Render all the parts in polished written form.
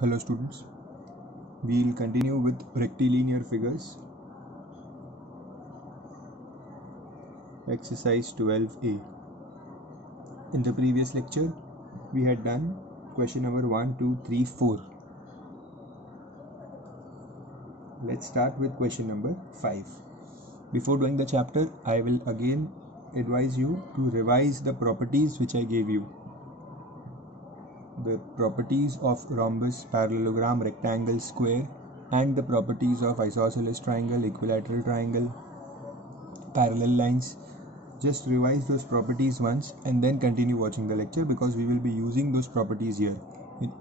Hello students, we'll continue with rectilinear figures. Exercise 12a. In the previous lecture, we had done question number 1, 2, 3, 4. Let's start with question number 5. Before doing the chapter, I will again advise you to revise the properties which I gave you. The properties of rhombus, parallelogram, rectangle, square, and the properties of isosceles triangle, equilateral triangle, parallel lines. Just revise those properties once and then continue watching the lecture, because we will be using those properties here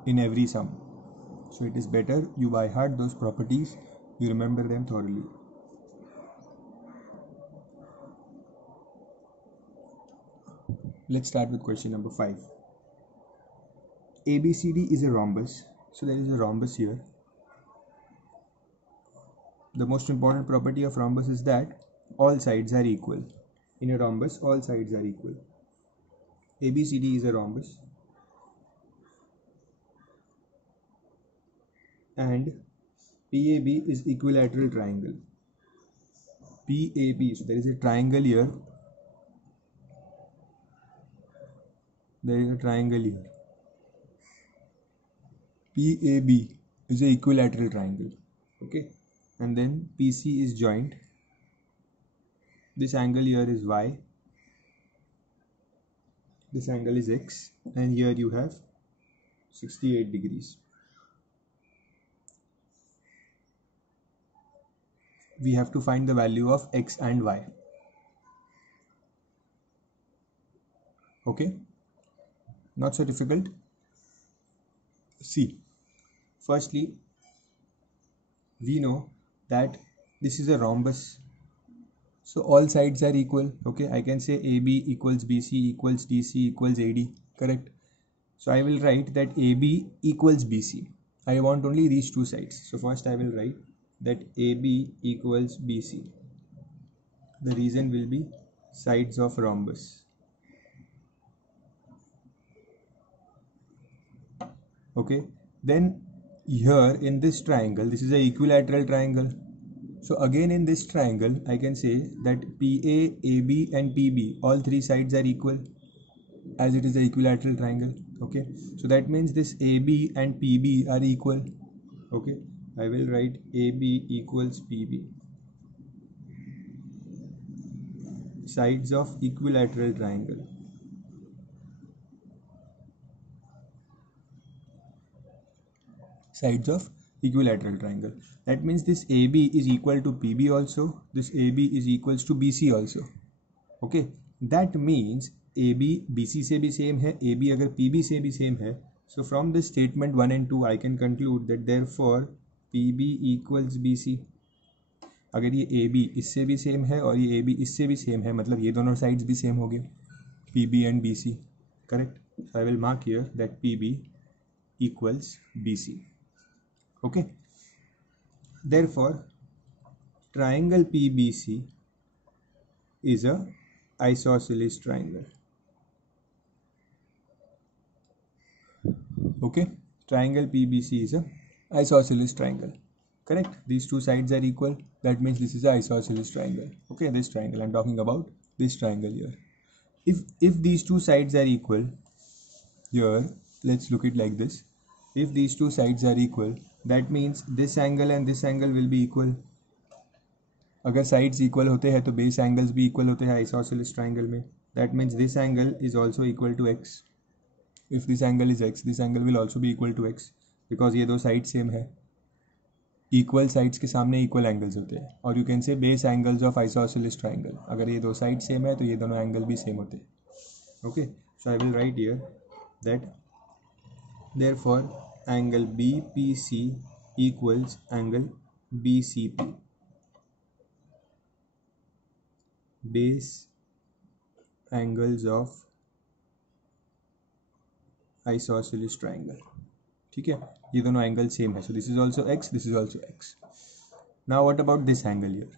in every sum. So it is better you by heart those properties, you remember them thoroughly. Let's start with question number 5. ABCD is a rhombus. So there is a rhombus here. The most important property of rhombus is that all sides are equal. In a rhombus, all sides are equal. ABCD is a rhombus. And PAB is equilateral triangle. PAB, so there is a triangle here. There is a triangle here. PAB is an equilateral triangle. Okay. And then PC is joint. This angle here is Y. This angle is X. And here you have 68 degrees. We have to find the value of X and Y. Okay. Not so difficult. See. Firstly, we know that this is a rhombus. So all sides are equal. Okay, I can say AB equals BC equals DC equals AD. Correct. So I will write that AB equals BC. I want only these two sides. So first I will write that AB equals BC. The reason will be sides of rhombus. Okay. Then here in this triangle, this is an equilateral triangle. So again in this triangle, I can say that PA, AB and PB, all three sides are equal, as it is an equilateral triangle. Okay. So that means this AB and PB are equal. Okay. I will write AB equals PB. Sides of equilateral triangle. Sides of equilateral triangle. That means this AB is equal to PB also. This AB is equals to BC also. Okay. That means AB BC से भी same है, AB अगर PB से भी same है. So from this statement 1 and 2 I can conclude that therefore PB equals BC. अगर ये AB इससे भी same है और ये AB इससे भी same है, मतलब ये दोनों sides भी same हो गए, PB and BC. Correct. So I will mark here that PB equals BC. Okay. Therefore, triangle PBC is a isosceles triangle. Okay. Triangle PBC is a isosceles triangle. Correct. These two sides are equal. That means this is an isosceles triangle. Okay. This triangle. I'm talking about this triangle here. If these two sides are equal, here let's look it like this. If these two sides are equal, that means this angle and this angle will be equal. अगर sides equal होते हैं तो base angles भी equal होते हैं isosceles triangle में. That means this angle is also equal to x. If this angle is x, this angle will also be equal to x, because ये दो sides same है. Equal sides के सामने equal angles होते हैं. और you can say base angles of isosceles triangle. अगर ये दो sides same है तो ये दोनों angle भी same होते हैं. Okay. So I will write here that therefore angle BPC equals angle BCP. Base angles of isosceles triangle. ठीक है, ये दोनों एंगल सेम है. So this is also x, this is also x. Now what about this angle here?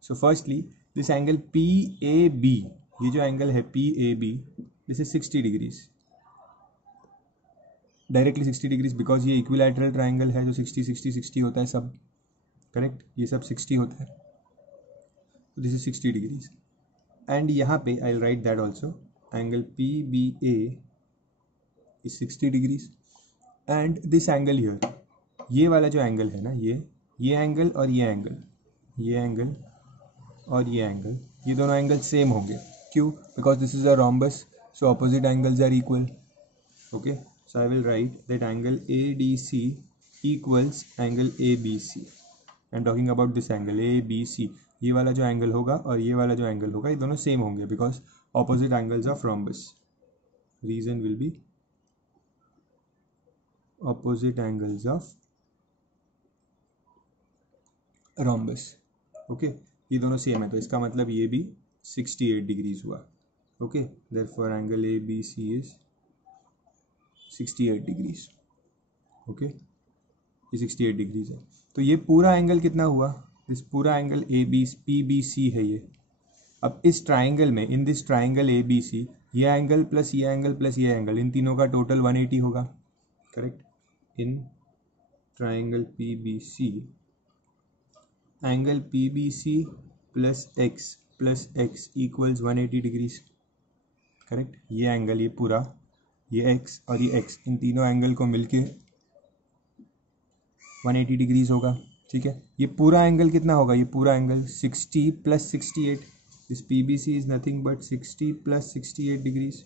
So firstly, this angle PAB, ये जो angle है PAB, this is 60 degrees. Directly 60 degrees, because ये equilateral triangle है जो 60 60 60 होता है सब, करेक्ट, ये सब 60 होता है, दिस इज 60 डिग्रीज. एंड यहाँ पे I will write that also, angle P B A is 60 degrees. And this angle here, ये वाला जो एंगल है ना, ये एंगल और ये एंगल, ये एंगल और ये एंगल, ये दोनों एंगल सेम होंगे. क्यों? Because this is a rhombus, so opposite angles are equal. Okay, so I will write that angle ADC equals angle ABC. I'm talking about this angle ABC. ये वाला जो angle होगा और ये वाला जो एंगल होगा, ये दोनों सेम होंगे because opposite angles of rhombus. Reason will be opposite angles of rhombus. Okay, ये दोनों सेम है तो इसका मतलब ये भी 68 डिग्रीज हुआ. Okay, therefore angle ABC is 68 degrees. Okay, ये 68 डिग्रीज है. तो ये पूरा एंगल कितना हुआ? दिस पूरा एंगल PBC है ये. अब इस ट्राइंगल में, इन दिस ट्राइंगल ABC, ये एंगल प्लस ये एंगल प्लस ये एंगल, इन तीनों का टोटल 180 होगा. Correct. In triangle PBC, angle PBC plus x equals 180 degrees. Correct. ये एंगल, ये पूरा, ये x और ये x, इन तीनों एंगल को मिलके 180 डिग्रीज होगा. ठीक है. ये पूरा एंगल कितना होगा? ये पूरा angle 60 plus 68. This PBC is nothing but 60 plus 68 degrees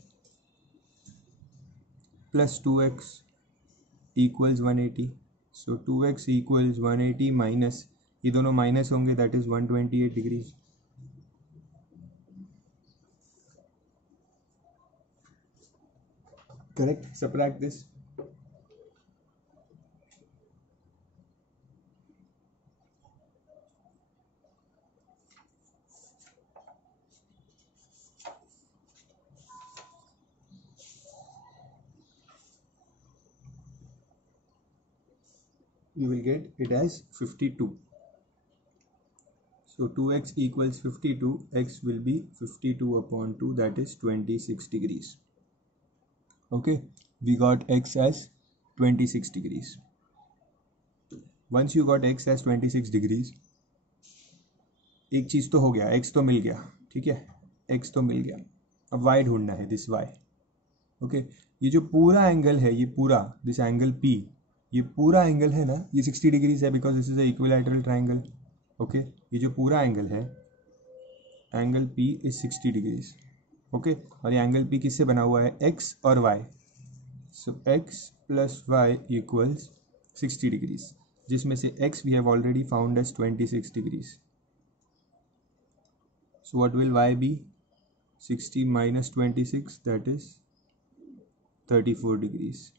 plus 2x equals 180. So 2x equals 180 minus, ये दोनों माइनस होंगे, that is 128 degrees. Correct. Subtract this. You will get it as 52. So 2x equals 52, x will be 52 upon 2, that is 26 degrees. Okay, we got x as 26 degrees. Once you got x as 26 degrees, एक चीज़ तो हो गया, x तो मिल गया. ठीक है, x तो मिल गया. अब y ढूंढना है, दिस y. ओके, ये जो पूरा एंगल है, ये पूरा, दिस एंगल P, ये पूरा एंगल है ना, ये 60 डिग्रीज है because this is a equilateral triangle. Okay, ये जो पूरा एंगल है, angle P is 60 degrees. Okay, और ये एंगल P किससे बना हुआ है? x और y. So x plus y equals 60 degrees, जिसमें से x we have already found as 26 degrees. So what will y be? 60 minus 26, that is 34 degrees.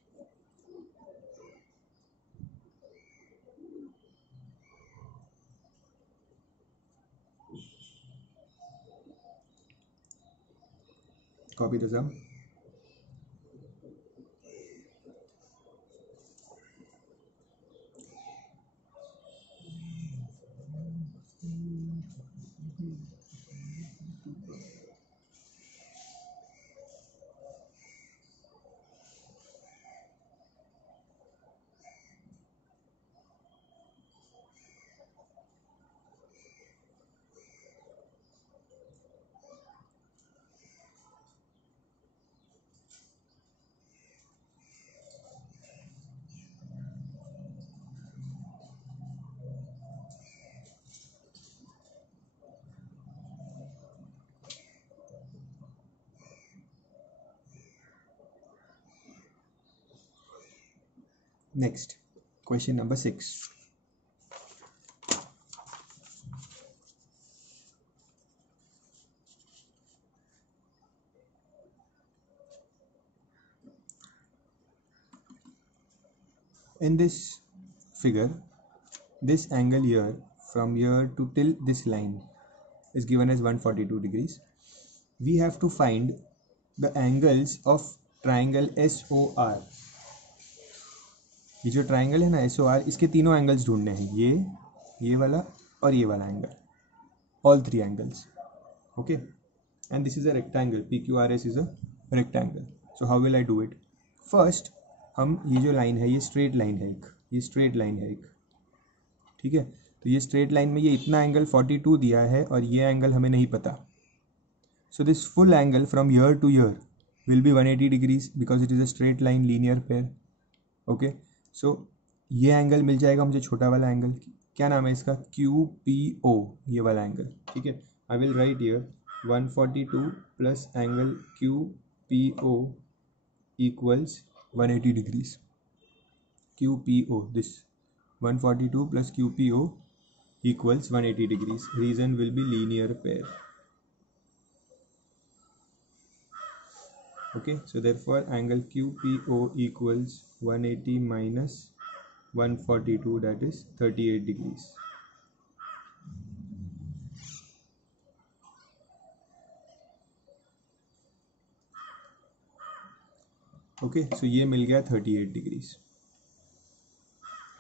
Copy the sum. Next, question number 6. In this figure, this angle here from here to till this line is given as 142 degrees. We have to find the angles of triangle SOR. ये जो triangle है ना SOR, इसके तीनों angles ढूंढने हैं, ये वाला और ये वाला angle, all three angles. Okay, and this is a rectangle. PQRS is a rectangle. So how will I do it? First, हम ये जो लाइन है ये स्ट्रेट लाइन है एक, ये स्ट्रेट लाइन है एक, ठीक है। तो ये स्ट्रेट लाइन में ये इतना एंगल 42 दिया है और ये एंगल हमें नहीं पता. So this full angle from here to here will be 180 degrees because it is a straight line linear pair. Okay, so ये एंगल मिल जाएगा मुझे, छोटा वाला एंगल, क्या नाम है इसका, QPO, ये वाला एंगल, ठीक है. आई will write here 142 plus angle QPO equals 180 degrees. QPO, this 142 plus QPO equals 180 degrees. Reason will be linear pair. Okay, so therefore angle QPO equals 180 minus 142, that is 38 degrees. Okay, so ये मिल गया 38 degrees,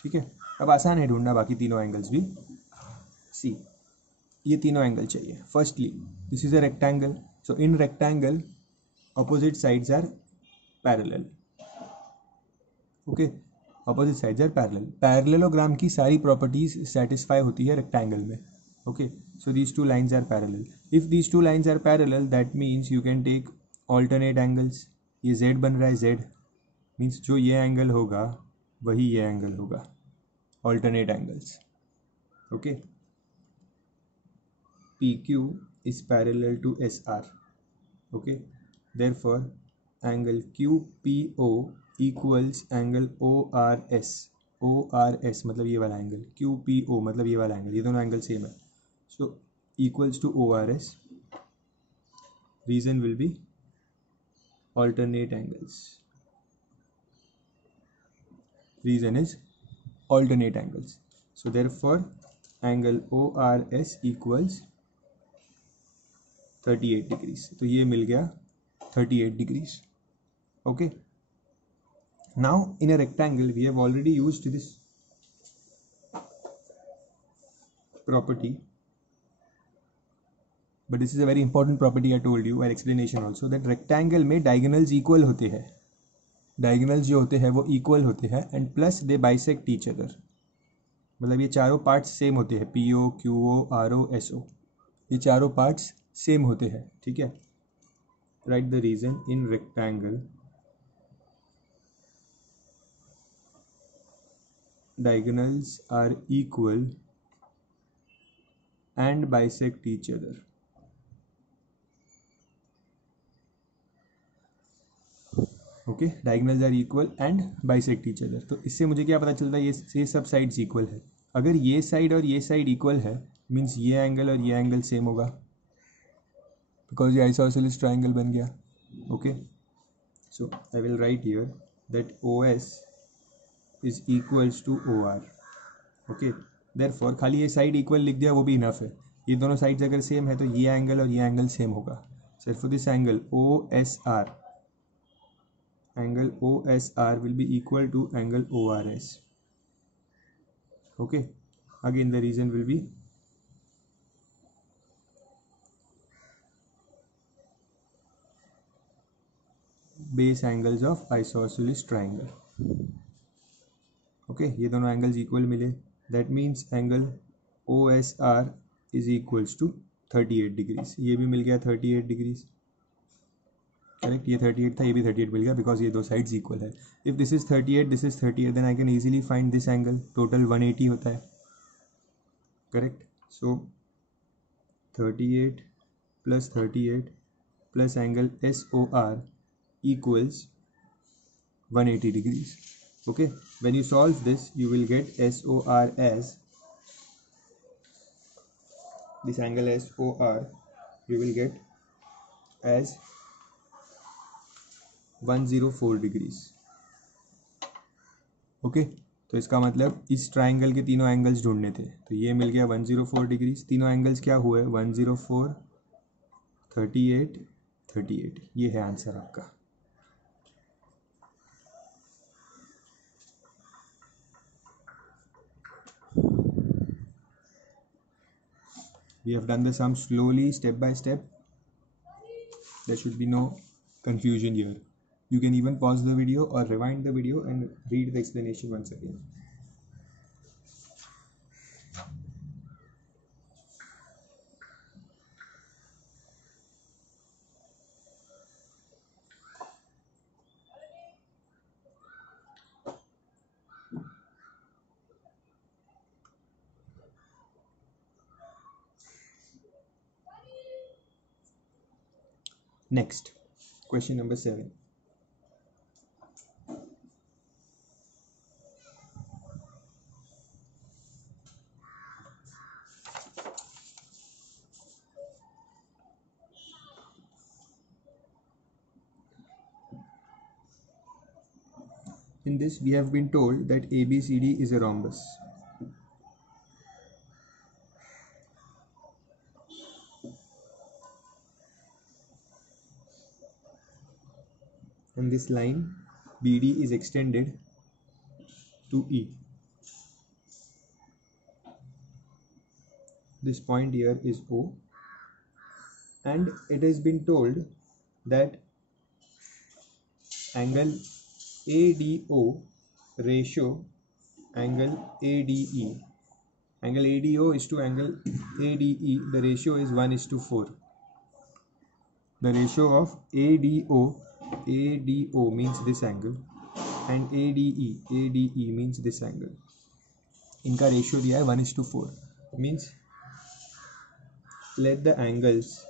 ठीक है. अब आसान है ढूंढना बाकी तीनों एंगल्स भी. सी, ये तीनों एंगल चाहिए. Firstly this is a rectangle, so in rectangle opposite sides are parallel. Okay, opposite sides are parallel. Parallelogram की सारी properties satisfy होती है rectangle में. Okay, so these two lines are parallel. If these two lines are parallel, that means you can take alternate angles. ये z बन रहा है, z means जो ये angle होगा वही ये angle होगा. Alternate angles. Okay, PQ is parallel to SR. Okay, therefore angle QPO equals angle ORS. ORS मतलब ये वाला एंगल, QPO मतलब ये वाला एंगल, ये दोनों एंगल सेम है. So equals to ORS. Reason will be alternate angles. Reason is alternate angles. So therefore angle ORS equals 38 degrees. तो ये मिल गया 38 degrees. Okay, now in a rectangle we have already used this property, but this is a very important property I told you while explanation also, that rectangle में diagonals equal होते हैं. diagonals जो होते हैं वो equal होते हैं and plus they bisect each other. मतलब ये चारों पार्ट्स सेम होते हैं, PO, QO, RO, SO, ये चारों पार्ट्स सेम होते हैं, ठीक है. Write the reason. In rectangle diagonals are equal and bisect each other. Okay, diagonals are equal and bisect each other. तो इससे मुझे क्या पता चलता है, ये सब साइड्स इक्वल है. अगर ये साइड और ये साइड इक्वल है मीन्स ये एंगल और ये एंगल सेम होगा बिकॉज ये आइसोसेलेस ट्राइंगल बन गया. Okay, so I will write here that OS is equals to OR. Okay, therefore खाली ये साइड इक्वल लिख दिया वो भी इनफ है. ये दोनों साइड्स अगर सेम है तो ये एंगल और ये एंगल सेम होगा. So for this angle OSR, angle OSR will be equal to angle ORS. Okay, again the reason will be base angles of isosceles triangle. Okay, ये दोनों एंगल्स इक्वल मिले, that means angle OSR is equals to 38 degrees. ये भी मिल गया 38 degrees. Correct, ये 38 था, ये भी 38 मिल गया बिकॉज ये दो साइड्स इक्वल है. If this is 38, this is 38, then I can easily find this angle. Total 180 होता है. Correct, so 38 plus 38 plus angle SOR equals 180 degrees. Okay, when you solve this you will get SOR as, this angle SOR you will get as 104 degrees. Okay, तो इसका मतलब इस triangle के तीनों angles ढूंढने थे, तो ये मिल गया 104 डिग्रीज. तीनों एंगल्स क्या हुए, 104, 38, 38. ये है आंसर आपका. We have done the sum slowly, step by step. There should be no confusion here. You can even pause the video or rewind the video and read the explanation once again. Next, question number 7. In this, we have been told that ABCD is a rhombus. And this line BD is extended to E. This point here is O, and it has been told that angle ADO ratio angle ADE. Angle ADO is to angle ADE. The ratio is 1:4. The ratio of ADO means this angle, and ADE means this angle. इनका ratio दिया है 1:4. Means let the angles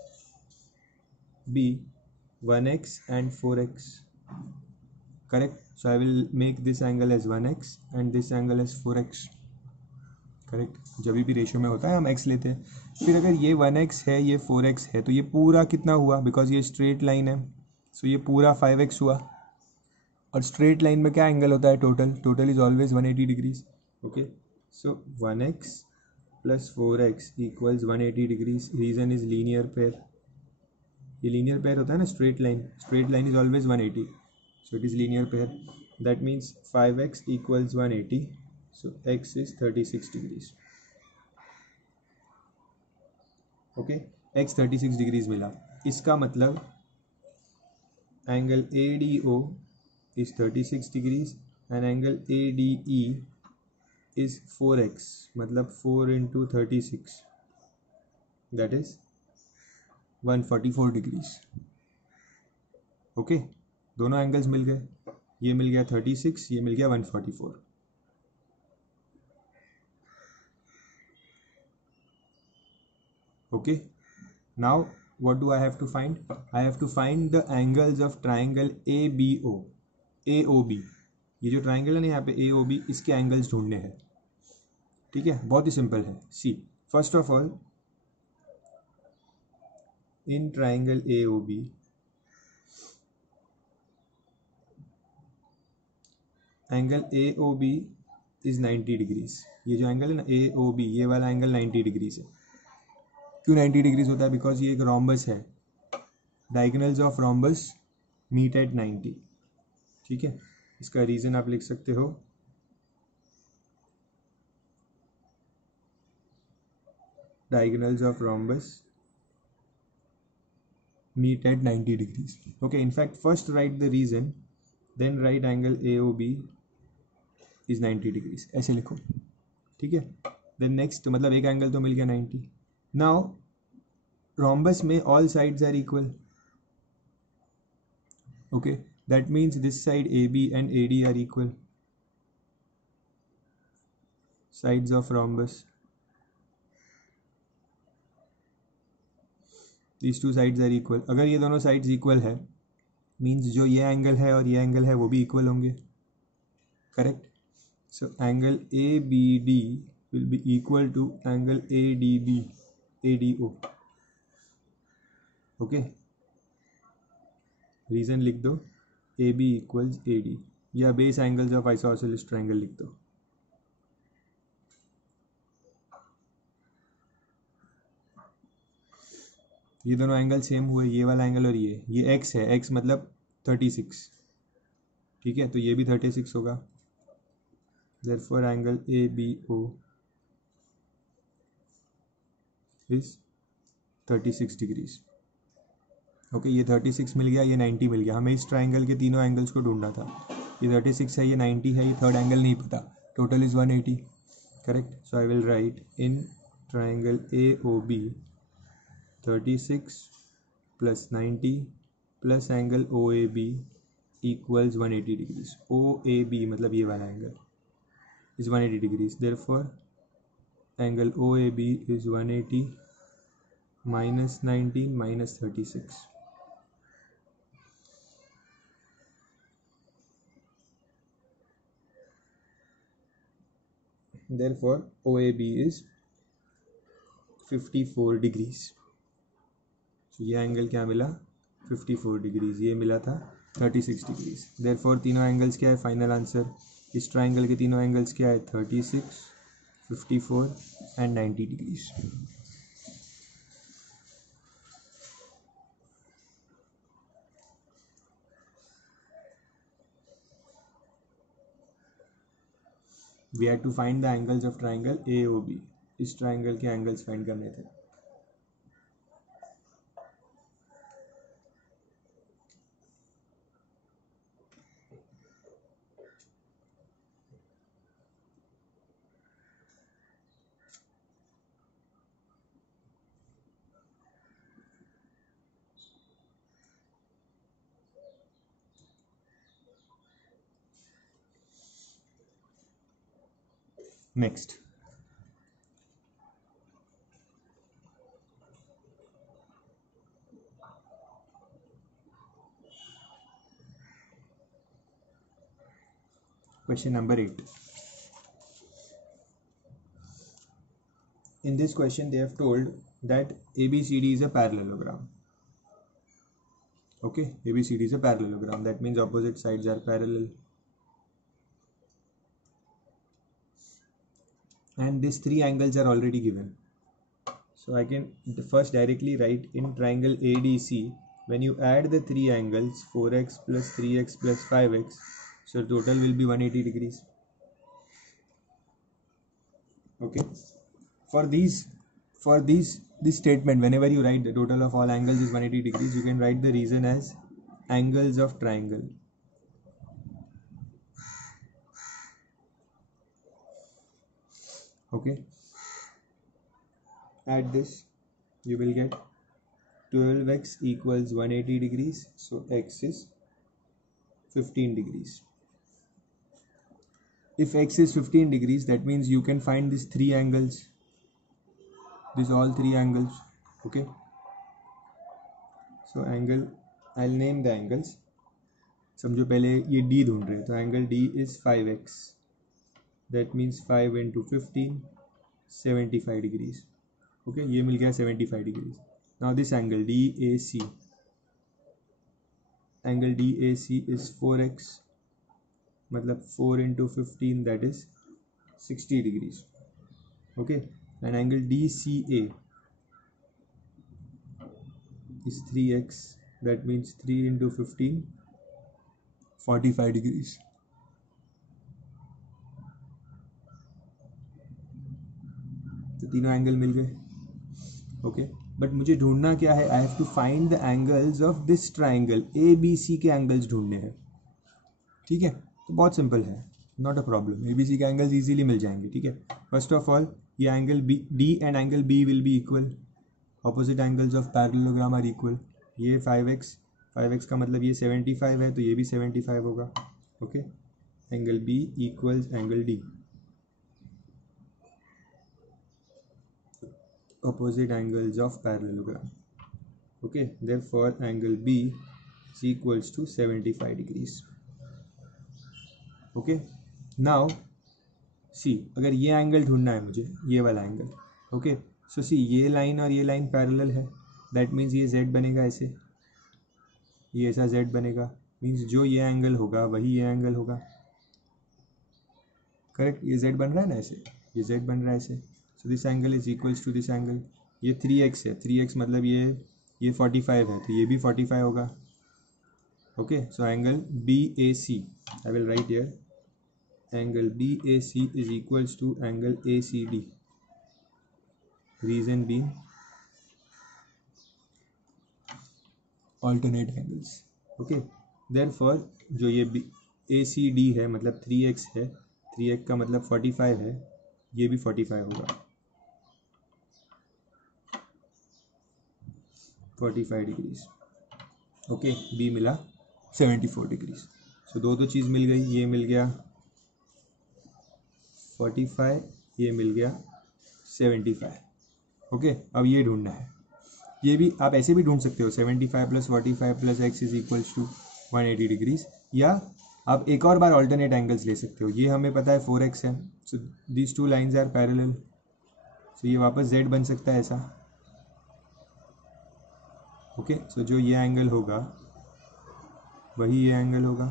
be 1x and 4x. Correct? So I will make this angle as 1x and this angle as 4x. Correct. जब भी ratio में होता है हम x लेते हैं. फिर अगर ये 1x है, ये 4x है, तो ये पूरा कितना हुआ? बिकॉज ये स्ट्रेट लाइन है, सो ये पूरा 5x हुआ. और स्ट्रेट लाइन में क्या एंगल होता है? Total is always 180 degrees. Okay, so 1x plus 4x equals 180 degrees. Reason is linear pair. ये लीनियर पेयर होता है ना, straight line is always 180, so it is linear pair. That means 5x equals 180. So x is 36 degrees. Okay, x 36 degrees मिला. इसका मतलब angle ADO is 36 degrees and angle ADE is 4x. मतलब 4 into 36, that is 144 degrees. Okay, दोनों angles मिल गए. ये मिल गया 36, ये मिल गया 144. Okay, now what do I have to find? I have to find the angles of triangle AOB. ये जो triangle है ना यहाँ पे AOB, इसके एंगल्स ढूंढने हैं. ठीक है, बहुत ही सिंपल है. See, first of all in triangle AOB angle AOB is 90 degrees. ये जो एंगल है ना AOB, ये वाला एंगल 90 डिग्रीज है. क्यों 90 डिग्रीज होता है? बिकॉज ये एक रोम्बस है. Diagonals of rhombus meet at 90. ठीक है, इसका रीजन आप लिख सकते हो diagonals of rhombus meet at 90 degrees. Okay, in fact first write the reason, then write angle AOB is 90 degrees. ऐसे लिखो. ठीक है, देन नेक्स्ट, मतलब एक एंगल तो मिल गया 90. Now rhombus में all sides are equal. Okay, that means this side AB and AD are equal. Sides of rhombus, these two sides are equal. अगर ये दोनों sides equal है, means जो ये एंगल है और ये एंगल है वो भी equal होंगे. Correct? So angle ABD will be equal to angle ADO. Okay, reason लिख दो, AB इक्वल्स AD, या base angles of isosceles triangle लिख दो. ये दोनों एंगल सेम हुए, ये वाला एंगल और ये x है. x मतलब 36. ठीक है, तो ये भी 36 होगा. Therefore angle ABO is 36 degrees. Okay ये 36 मिल गया, ये 90 मिल गया. हमें इस ट्राइंगल के तीनों एंगल्स को ढूंढना था. ये 36 है, ये 90 है, ये थर्ड एंगल नहीं पता. Total is 180. Correct. So I will right in triangle AOB 36 plus 90 plus angle OAB equals 180 degrees. OAB मतलब ये वाला angle is 180 degrees. Therefore angle OAB is 180 minus 90 minus 36. Therefore OAB is 54 degrees. So ये angle क्या मिला 54 degrees, ये मिला था 36 degrees. Therefore तीनों एंगल्स क्या है, फाइनल आंसर इस ट्राइंगल के तीनों एंगल्स क्या है 36, 54 and 90 degrees. We had to find the angles of triangle AOB. इस ट्राइंगल के एंगल्स फाइंड करने थे. Next question number 8. In this question they have told that ABCD is a parallelogram. Okay, ABCD is a parallelogram. That means opposite sides are parallel. And these three angles are already given. So I can first directly write in triangle ADC, when you add the three angles 4x plus 3x plus 5x, so total will be 180 degrees. Okay, for this statement, whenever you write the total of all angles is 180 degrees, you can write the reason as angles of triangle. Okay, add this, you will get 12x equals 180 degrees, so x is 15 degrees. If x is 15 degrees, that means you can find these three angles, these all three angles. Okay, so angle, I'll name the angles. समझो पहले ये D ढूंढ रहे हैं, तो angle D is 5x, that means 5 into 15, 75 degrees. Okay, ये मिल गया 75 degrees. Now this angle DAC, angle DAC is 4x, मतलब 4 into 15, that is 60 degrees. Okay, and angle DCA is 3x, that means 3 into 15, 45 degrees. तो तीनों angle मिल गए. Okay, but मुझे ढूंढना क्या है, I have to find the angles of this triangle. ABC के angles ढूंढने हैं. ठीक है, तो बहुत सिंपल है, नॉट अ प्रॉब्लम. ABC के एंगल्स इजीली मिल जाएंगे. ठीक है, फर्स्ट ऑफ ऑल ये angle D and angle B will be equal. Opposite angles of parallelogram are equal. ये 5x का मतलब ये 75 है, तो ये भी 75 होगा. Okay, angle B equals angle D. Opposite angles of parallelogram. Okay, therefore angle B is equals to 75 degrees. Okay, now see, अगर ये एंगल ढूंढना है मुझे, ये वाला एंगल. ओके, सो सी ये लाइन और ये लाइन पैरेलल है, दैट मीन्स ये Z बनेगा ऐसे, ये ऐसा Z बनेगा. मीन्स जो ये एंगल होगा वही ये एंगल होगा. करेक्ट, ये Z बन रहा है ना ऐसे, ये Z बन रहा है ऐसे. So this angle is equals to this angle. ये 3x है, 3x मतलब ये 45 है, तो ये भी 45 होगा. Okay, so angle BAC, I will write here, angle BAC is equals to angle ACD. Reason being, alternate angles. Okay, therefore जो ये ACD है मतलब 3x है, 3x का मतलब 45 है, ये भी 45 होगा, 45 डिग्रीज. ओके, बी मिला 74 डिग्रीज. सो दो चीज़ मिल गई, ये मिल गया 45, ये मिल गया 75. ओके, अब ये ढूंढना है. ये भी आप ऐसे भी ढूंढ सकते हो, 75 plus 45 plus x is equals to 180 degrees. या आप एक और बार ऑल्टरनेट एंगल्स ले सकते हो. ये हमें पता है 4x है, so these two lines are parallel. So ये वापस z बन सकता है ऐसा. ओके, सो जो ये एंगल होगा वही ये एंगल होगा,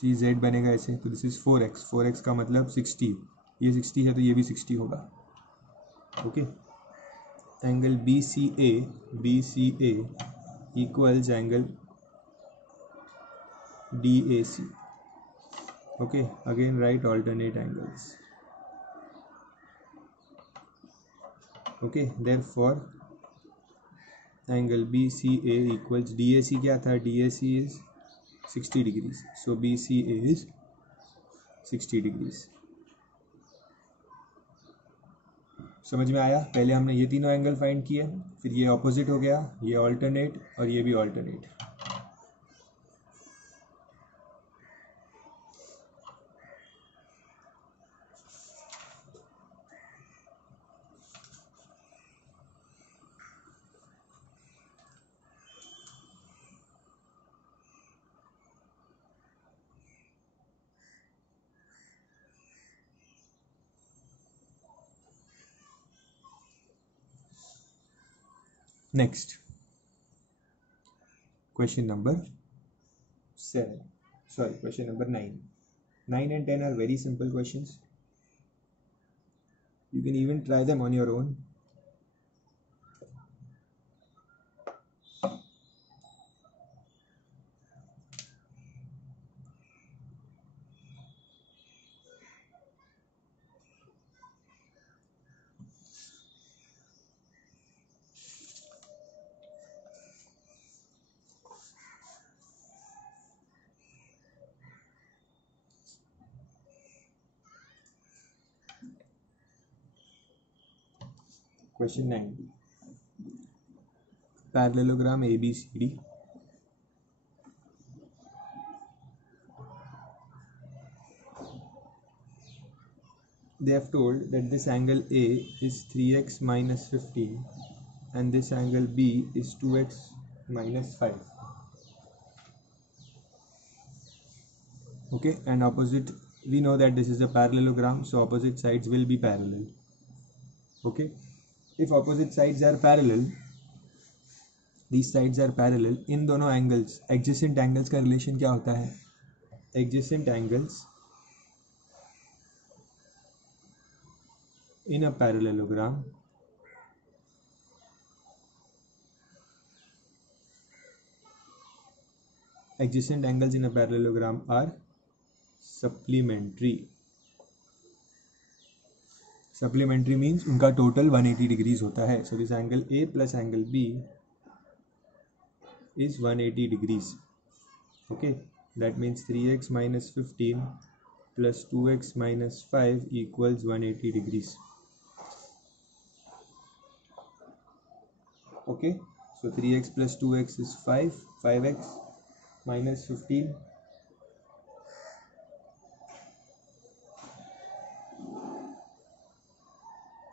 जी z बनेगा ऐसे. तो दिस इज 4x, 4x का मतलब 60, ये 60 है तो ये भी 60 होगा. Okay, angle BCA equals angle DAC. Okay, again right alternate angles. Okay, therefore angle BCA equals DAC. क्या था? DAC is 60 degrees. So BCA is 60 degrees. समझ में आया? पहले हमने ये तीनों एंगल फाइंड किए, फिर ये ऑपोजिट हो गया, ये ऑल्टरनेट और ये भी alternate. Next, question number 7. Sorry, question number 9. 9 and 10 are very simple questions. You can even try them on your own. Question 9. Parallelogram ABCD. They have told that this angle A is 3x minus 15 and this angle B is 2x minus 5. Okay, and opposite, we know that this is a parallelogram, so opposite sides will be parallel. Okay, if opposite sides are parallel, these sides are parallel, इन दोनों angles, adjacent angles का relation क्या होता है? Adjacent angles in a parallelogram are supplementary. Supplementary means उनका total 180 degrees होता है. So this angle A plus angle B is 180 degrees. Okay, that means 3x minus 15 plus 2x minus 5 equals 180 degrees. Okay, so 3x plus 2x is 5, 5x minus 15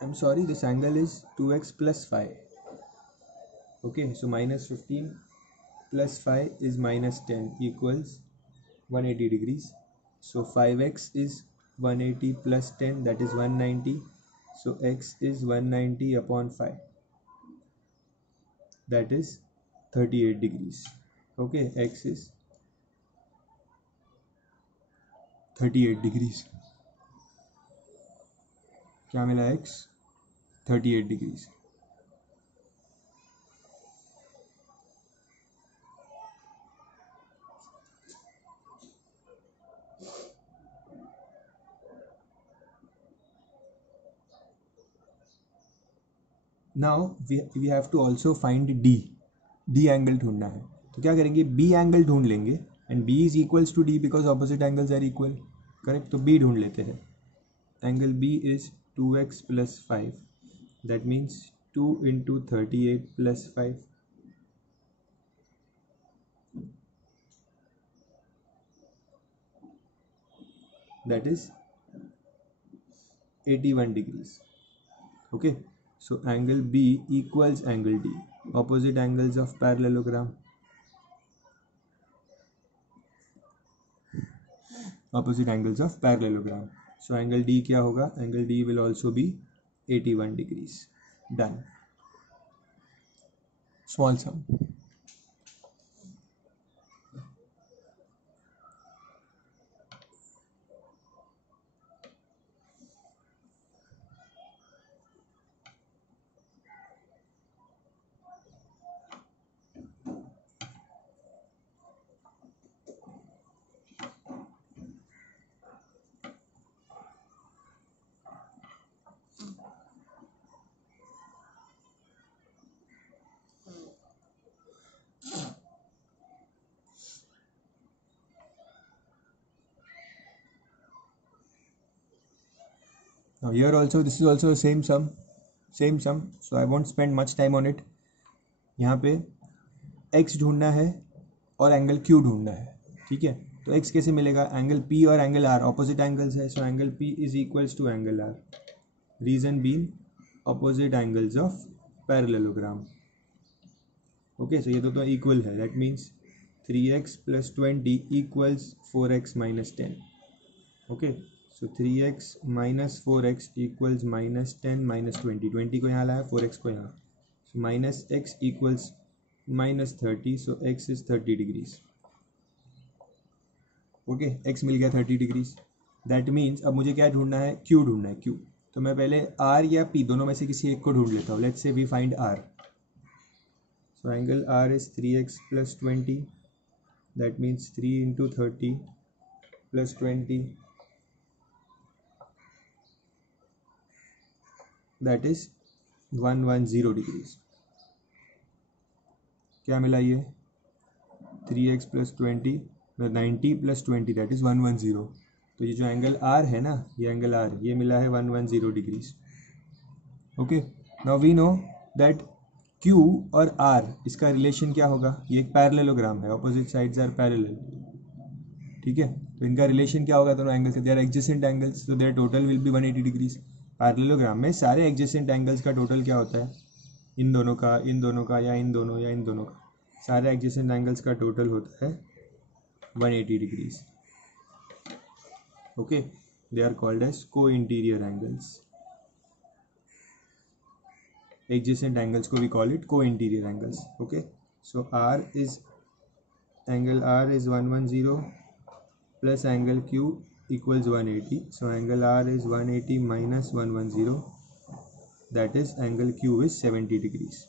I'm sorry, this angle is 2x plus 5. Okay, so minus 15 plus 5 is minus 10 equals 180 degrees. So 5x is 180 plus 10, that is 190. So x is 190 upon 5, that is 38 degrees. Okay, x is 38 degrees. क्या मिला? x 38 degrees. Now we have to also find D. D angle ढूंढना है, तो क्या करेंगे, B angle ढूंढ लेंगे and B is equals to D because opposite angles are equal, correct. तो बी ढूंढ लेते हैं, angle B is 2x + 5, that means 2 × 38 + 5, that is 81 degrees. Okay, so angle B equals angle D, opposite angles of parallelogram, opposite angles of parallelogram. So angle D क्या होगा, angle D will also be 81 degrees. Done. Small sum. Now here also this is also same sum, so I won't spend much time on it. यहाँ पे x ढूंढना है और angle q ढूंढना है, ठीक है। तो x कैसे मिलेगा, एंगल p और एंगल r ऑपोजिट एंगल्स है, so angle p is equals to angle r, reason being opposite angles of parallelogram. Okay, so ये तो इक्वल है, that means 3x + 20 equals 4x - 10। Okay, so 3x - 4x equals -10 - 20, 20 को यहाँ लाया, 4x को यहाँ, सो -x equals -30, so x is 30 degrees. Okay, x मिल गया 30 degrees, that means अब मुझे क्या ढूंढना है, q ढूंढना है, q। तो मैं पहले r या p दोनों में से किसी एक को ढूंढ लेता हूँ। Let's say we find r, so angle r is 3x + 20, that means 3 × 30 + 20, that is 110 degrees. क्या मिला ये, 3x + 20 90 + 20, दैट इज 110। तो ये जो एंगल r है ना, ये एंगल r, ये मिला है 110 degrees. Okay, now we know that q और r इसका रिलेशन क्या होगा, ये एक पैरेललोग्राम है, ऑपोजिट साइड्स आर पैरेलल, ठीक है। तो इनका रिलेशन क्या होगा, दोनों एंगल से, दे आर एडजेसेंट एंगल्स, तो their total will be 180 degrees. Parallelogram में सारे एडजेसेंट एंगल्स का टोटल क्या होता है, इन दोनों का, इन दोनों का, या इन दोनों, या इन दोनों का, सारे एडजेसेंट एंगल्स का टोटल होता है 180 degrees. Okay, they are called as को इंटीरियर एंगल्स। एडजेसेंट एंगल्स को वी कॉल इट को interior angles. Okay, so angle r is 110 plus angle q equals 180, so angle r is 180 minus 110, that is angle q is 70 degrees.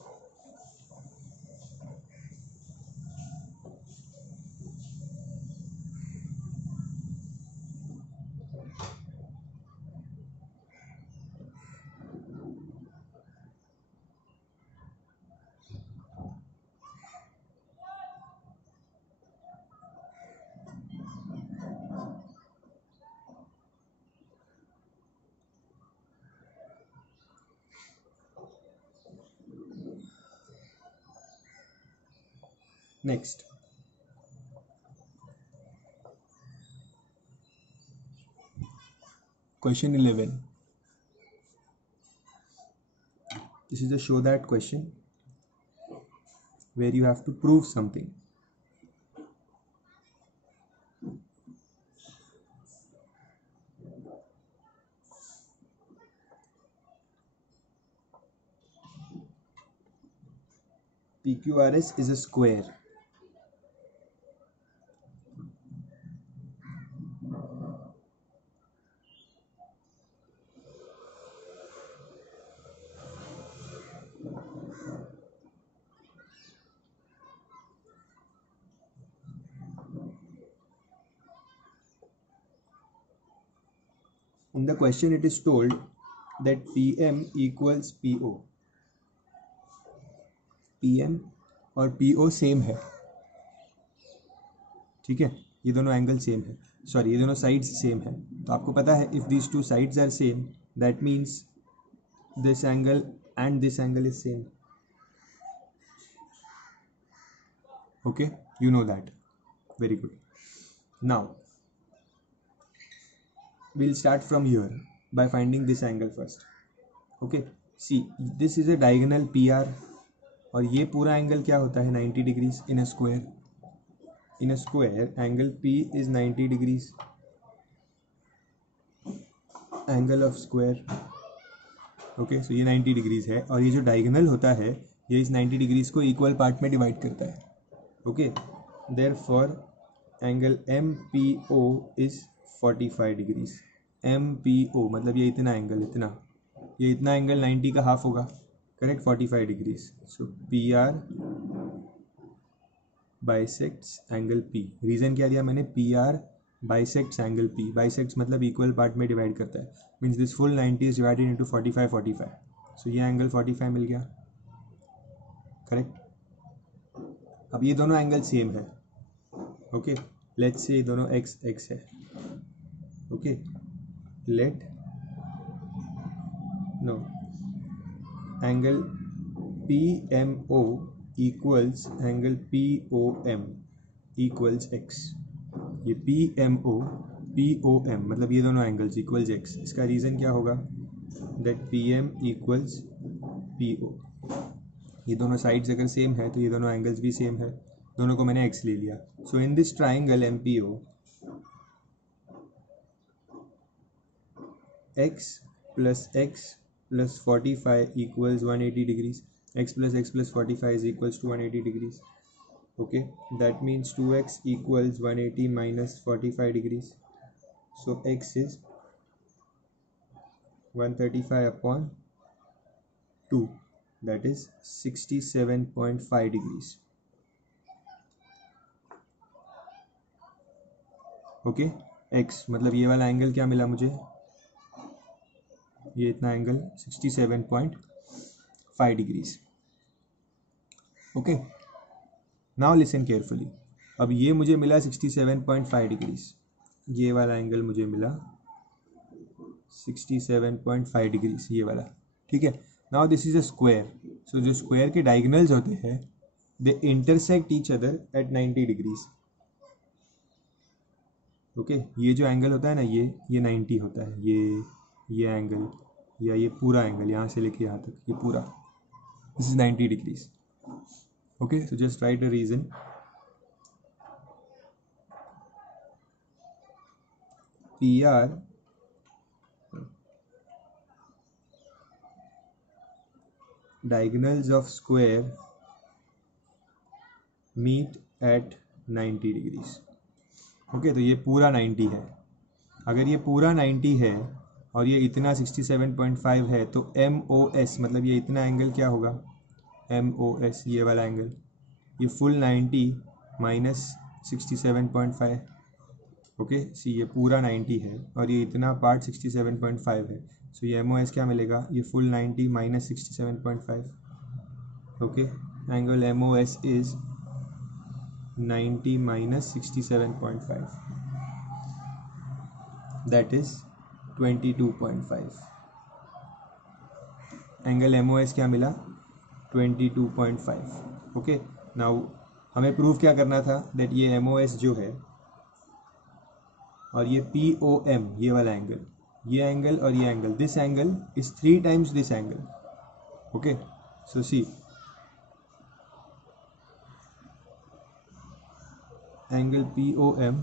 Next, question 11. This is a show that question where you have to prove something. PQRS is a square. In the question it is told that PM equals PO. PM और P O same है, ठीक है, ये दोनों angle same है, sorry ये दोनों sides same है। तो आपको पता है if these two sides are same that means this angle and this angle is same. Okay, you know that, very good. Now we'll start from here by finding this angle first. Okay, see this is a diagonal PR और ये पूरा angle क्या होता है 90 degrees in a square. In a square angle P is 90 degrees, angle of square. Okay, so ये 90 degrees है और ये जो डायगोनल होता है ये इस 90 डिग्रीज को इक्वल पार्ट में डिवाइड करता है। Okay, therefore angle MPO is 45 degrees. MPO मतलब ये इतना एंगल, ये इतना एंगल 90 का हाफ होगा, correct, 45 degrees. So PR bisects angle P। Reason क्या दिया मैंने, PR bisects angle P। Bisects मतलब इक्वल पार्ट में डिवाइड करता है, means this full 90 is divided into 45 45। So ये एंगल 45 मिल गया, करेक्ट। अब ये दोनों एंगल सेम है। ओके, लेट्स से ये दोनों x x है। Okay, let no angle PMO equals angle POM equals x। ये POM मतलब ये दोनों एंगल्स इक्वल्स x। इसका रीज़न क्या होगा, दैट PM इक्वल्स PO। ये दोनों साइड्स अगर सेम है तो ये दोनों एंगल्स भी सेम है, दोनों को मैंने x ले लिया। So in this triangle MPO x plus 45 equals 180 degrees, x plus 45 is equals to 180 degrees. Okay, that means 2x equals 180 minus 45 degrees. So x is 135 upon 2, that is 67.5 degrees. Okay, x मतलब ये वाला angle क्या मिला मुझे, ये इतना angle 67.5 degrees. Okay, now listen carefully. अब ये मुझे मिला 67.5 डिग्रीज, ये वाला एंगल मुझे मिला 67.5 डिग्रीज, ये वाला, ठीक है। Now this is a square, so जो स्क्वायर के डायगोनल्स होते हैं they intersect each other at 90 degrees. Okay, ये जो एंगल होता है ना, ये 90 होता है, ये एंगल या ये पूरा एंगल यहाँ से लेके यहाँ तक, ये पूरा, this is 90 degrees. Okay, so just write a reason. PR diagonals of square meet at 90 degrees. Okay, तो ये पूरा 90 है। अगर ये पूरा 90 है और ये इतना 67.5 है तो MOS मतलब ये इतना एंगल क्या होगा, MOS ये वाला एंगल, ये फुल 90 माइनस 67.5। ओके, सी ये पूरा 90 है और ये इतना पार्ट 67.5 है, सो ये MOS क्या मिलेगा, ये full 90 minus 67.5। Okay, angle MOS is 90 minus 67.5, that is 22.5। Angle MOS क्या मिला, 22.5। ओके, नाउ हमें प्रूव क्या करना था, दैट ये MOS जो है और ये POM ये वाला एंगल, ये एंगल और ये angle, this angle is 3 times this angle. Okay, so see angle POM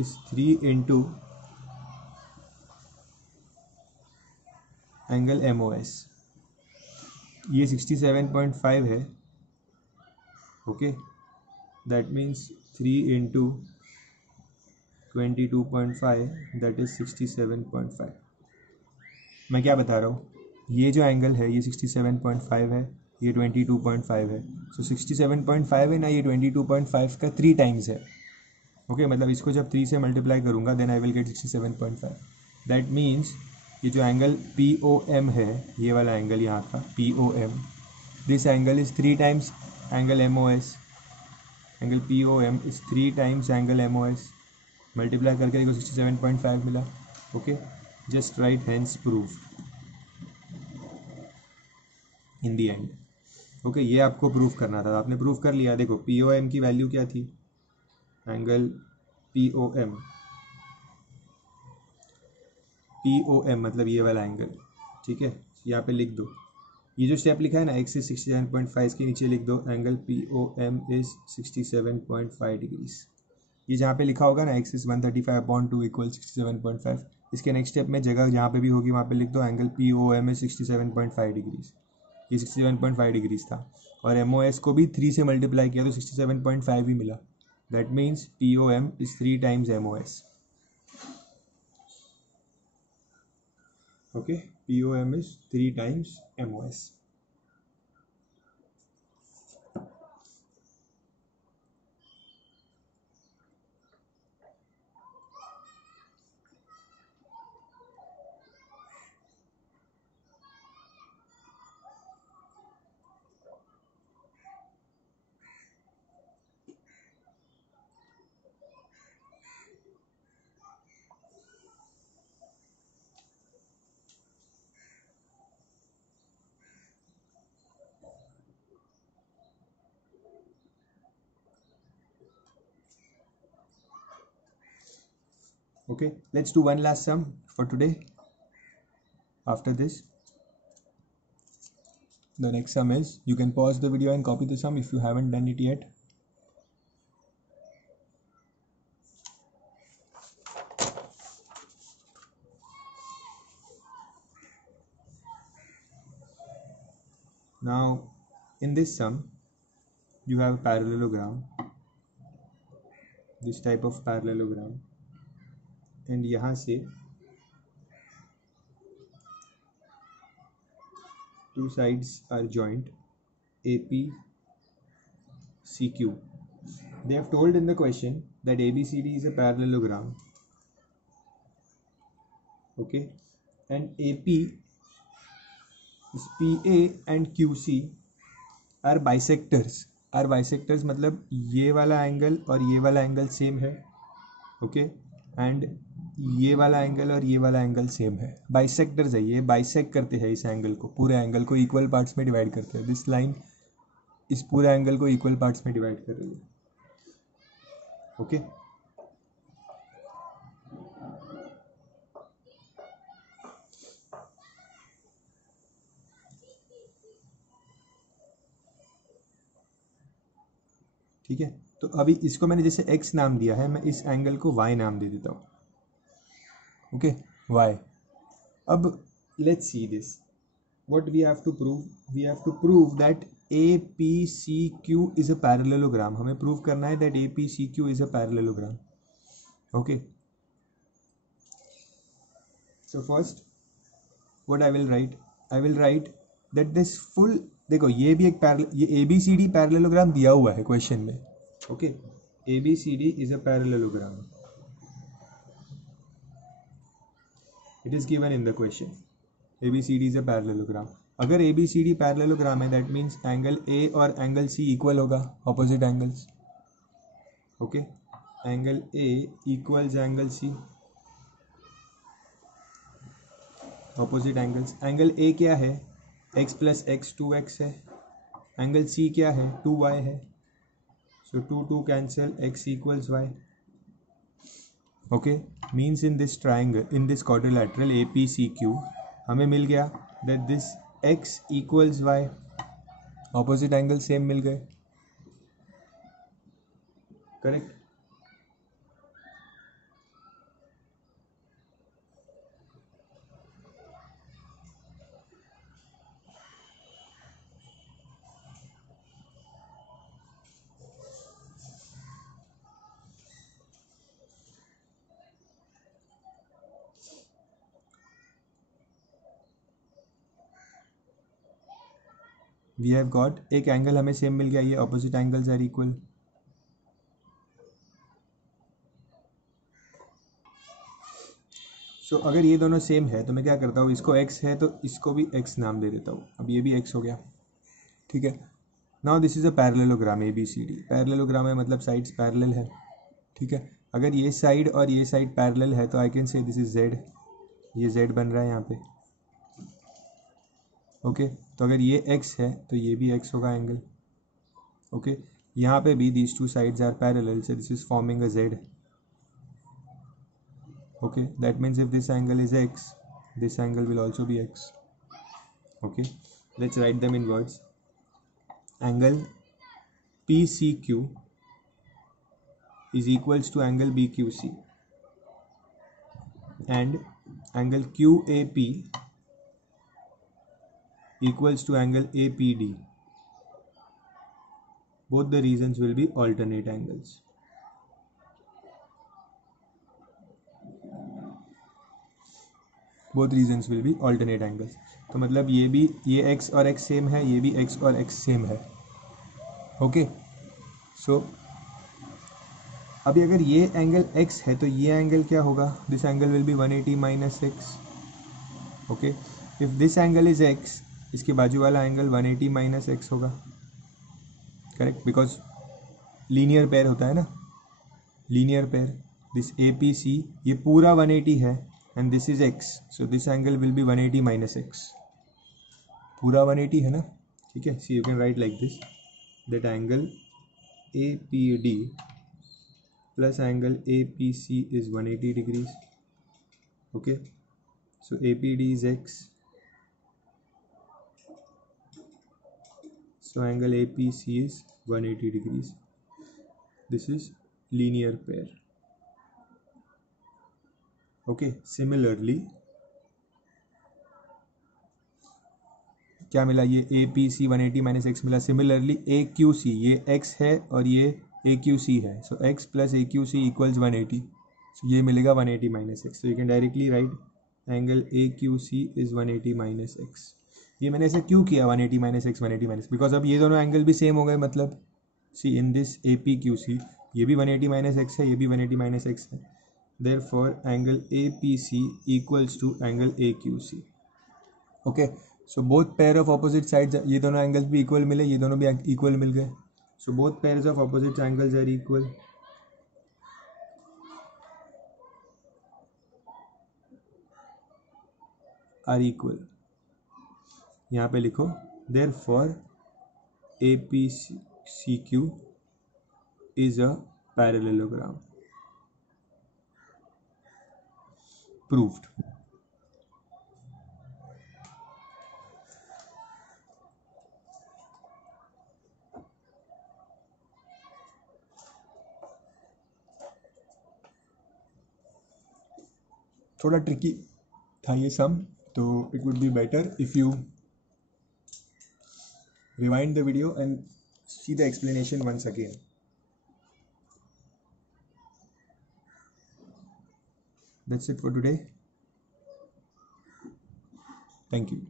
is 3 into angle MOS। ये 67.5 है। Okay, that means 3 into 22.5 that is 67.5। मैं क्या बता रहा हूँ, ये जो एंगल है ये 67.5 है, ये 22.5 है। सो 67.5 है ना, ये 22.5 का 3 times है। ओके, मतलब इसको जब 3 से मल्टीप्लाई करूँगा then I will get 67.5। That means ये जो एंगल POM है, ये वाला एंगल यहाँ का POM, this angle is 3 times angle MOS, angle POM is 3 times angle MOS, multiply करके देखो 67.5 मिला. Okay, just right hence proof in the and. Okay, ये आपको प्रूफ करना था, आपने प्रूफ कर लिया. देखो POM की वैल्यू क्या थी, एंगल POM मतलब ये वाला एंगल. ठीक है, यहाँ पे लिख दो, ये जो स्टेप लिखा है ना, x इज 67.5, इसके नीचे लिख दो एंगल POM इज 67.5 डिग्रीज. ये जहाँ पे लिखा होगा ना x इज 135/2 इक्वल 67.5, इसके नेक्स्ट स्टेप में जगह जहाँ पे भी होगी वहाँ पे लिख दो एंगल POM इज 67.5 डिग्रीज. ये 67.5 डिग्रीज था और MOS को भी 3 से मल्टीप्लाई किया तो 67.5 ही मिला. That means POM is 3 times MOS. Okay, POM is 3 times MOS. Okay, let's do one last sum for today. After this, the next sum is, you can pause the video and copy the sum if you haven't done it yet. Now in this sum you have a parallelogram, this type of parallelogram, and यहाँ से two sides are joined APCQ. They have told in the question that ABCD is a parallelogram. Okay, and AP is PA and QC are bisectors. are bisectors मतलब ये वाला angle और ये वाला angle same है. Okay, and ये वाला angle और ये वाला एंगल सेम है. बाइसेक्टर्स है, ये बाइसेक्ट करते हैं इस एंगल को, पूरे एंगल को इक्वल पार्ट्स में डिवाइड करते हैं. दिस लाइन इस पूरे एंगल को इक्वल पार्ट्स में डिवाइड कर रही है. ओके, ठीक है. तो अभी इसको मैंने जैसे x नाम दिया है, मैं इस एंगल को y नाम दे देता हूँ. Okay, y. अब let's see this, what we have to prove, we have to prove that APCQ is a parallelogram. हमें प्रूव करना है that APCQ is a parallelogram. okay, so first what I will write that this full, देखो ये भी एक ये ABCD parallelogram दिया हुआ है क्वेश्चन में. Okay, ABCD is a parallelogram, it is given in the question. ABCD is a parallelogram. अगर ABCD पैरेललोग्राम है दैट मीन्स एंगल A और एंगल C इक्वल होगा, opposite angles. Okay, angle A equals angle C, opposite angles. Angle A क्या है, x plus x 2x है. Angle C क्या है, 2y है. So 2 cancel, x equals y. Okay, means in this triangle, in this quadrilateral APCQ हमें मिल गया that this x equals y, opposite angle same मिल गए. करेक्ट. वी हैव गॉट, एक एंगल हमें सेम मिल गया, ये opposite angles are equal. So अगर ये दोनों सेम है तो मैं क्या करता हूँ, इसको x है तो इसको भी x नाम दे देता हूँ. अब ये भी x हो गया. ठीक है, now this is a parallelogram ABCD। Parallelogram है मतलब साइड्स पैरेलल है, ठीक है। अगर ये साइड और ये साइड पैरेलल है तो I can say this is Z, ये Z बन रहा है यहाँ पे, ओके। तो अगर ये X है तो ये भी X होगा एंगल, ओके। यहाँ पे भी these two sides are parallel, so this is forming a Z, okay। That means if this angle is X, this angle will also be X, okay। Let's write them in words. Angle PCQ is equals to angle BQC, and angle QAP equals to angle APD. Both the regions will be alternate angles. Both regions will be alternate angles. तो मतलब ये भी, ये x और x same है, ये भी x और x सेम है, ओके। सो अभी अगर ये एंगल x है तो ये एंगल क्या होगा, this angle will be 180 minus x, okay. If this angle is x, इसके बाजू वाला एंगल 180 माइनस x होगा, करेक्ट, बिकॉज लीनियर पेयर होता है ना, लीनियर पेयर। दिस APC ये पूरा 180 है and this is x, so this angle will be 180 minus x, पूरा 180 है ना, ठीक है। See you can write like this, that angle APD plus angle APC is 180 degrees, okay। So APD is X, so angle APC is 180 degrees. This is linear pair, okay। Similarly क्या मिला, ये APC 180 minus x मिला। Similarly AQC, ये x है और ये AQC है, सो x plus AQC equals 180, सो ये मिलेगा 180 minus x. So you can directly right angle AQC is 180 minus x. ये मैंने ऐसे क्यों किया 180 माइनस एक्स 180 माइनस, बिकॉज अब ये दोनों एंगल भी सेम हो गए, मतलब सी इन दिस APQC ये भी 180 माइनस एक्स है, ये भी 180 माइनस एक्स है, therefore angle APC equals to angle AQC, okay. So both pair of opposite sides, ये दोनों एंगल्स भी इक्वल मिले, ये दोनों भी इक्वल मिल गए, so both pairs of opposite angles are equal. यहाँ पे लिखो therefore APCQ is a parallelogram, proved. थोड़ा ट्रिकी था ये सम, तो it would be better if you rewind the video and see the explanation once again. That's it for today. Thank you.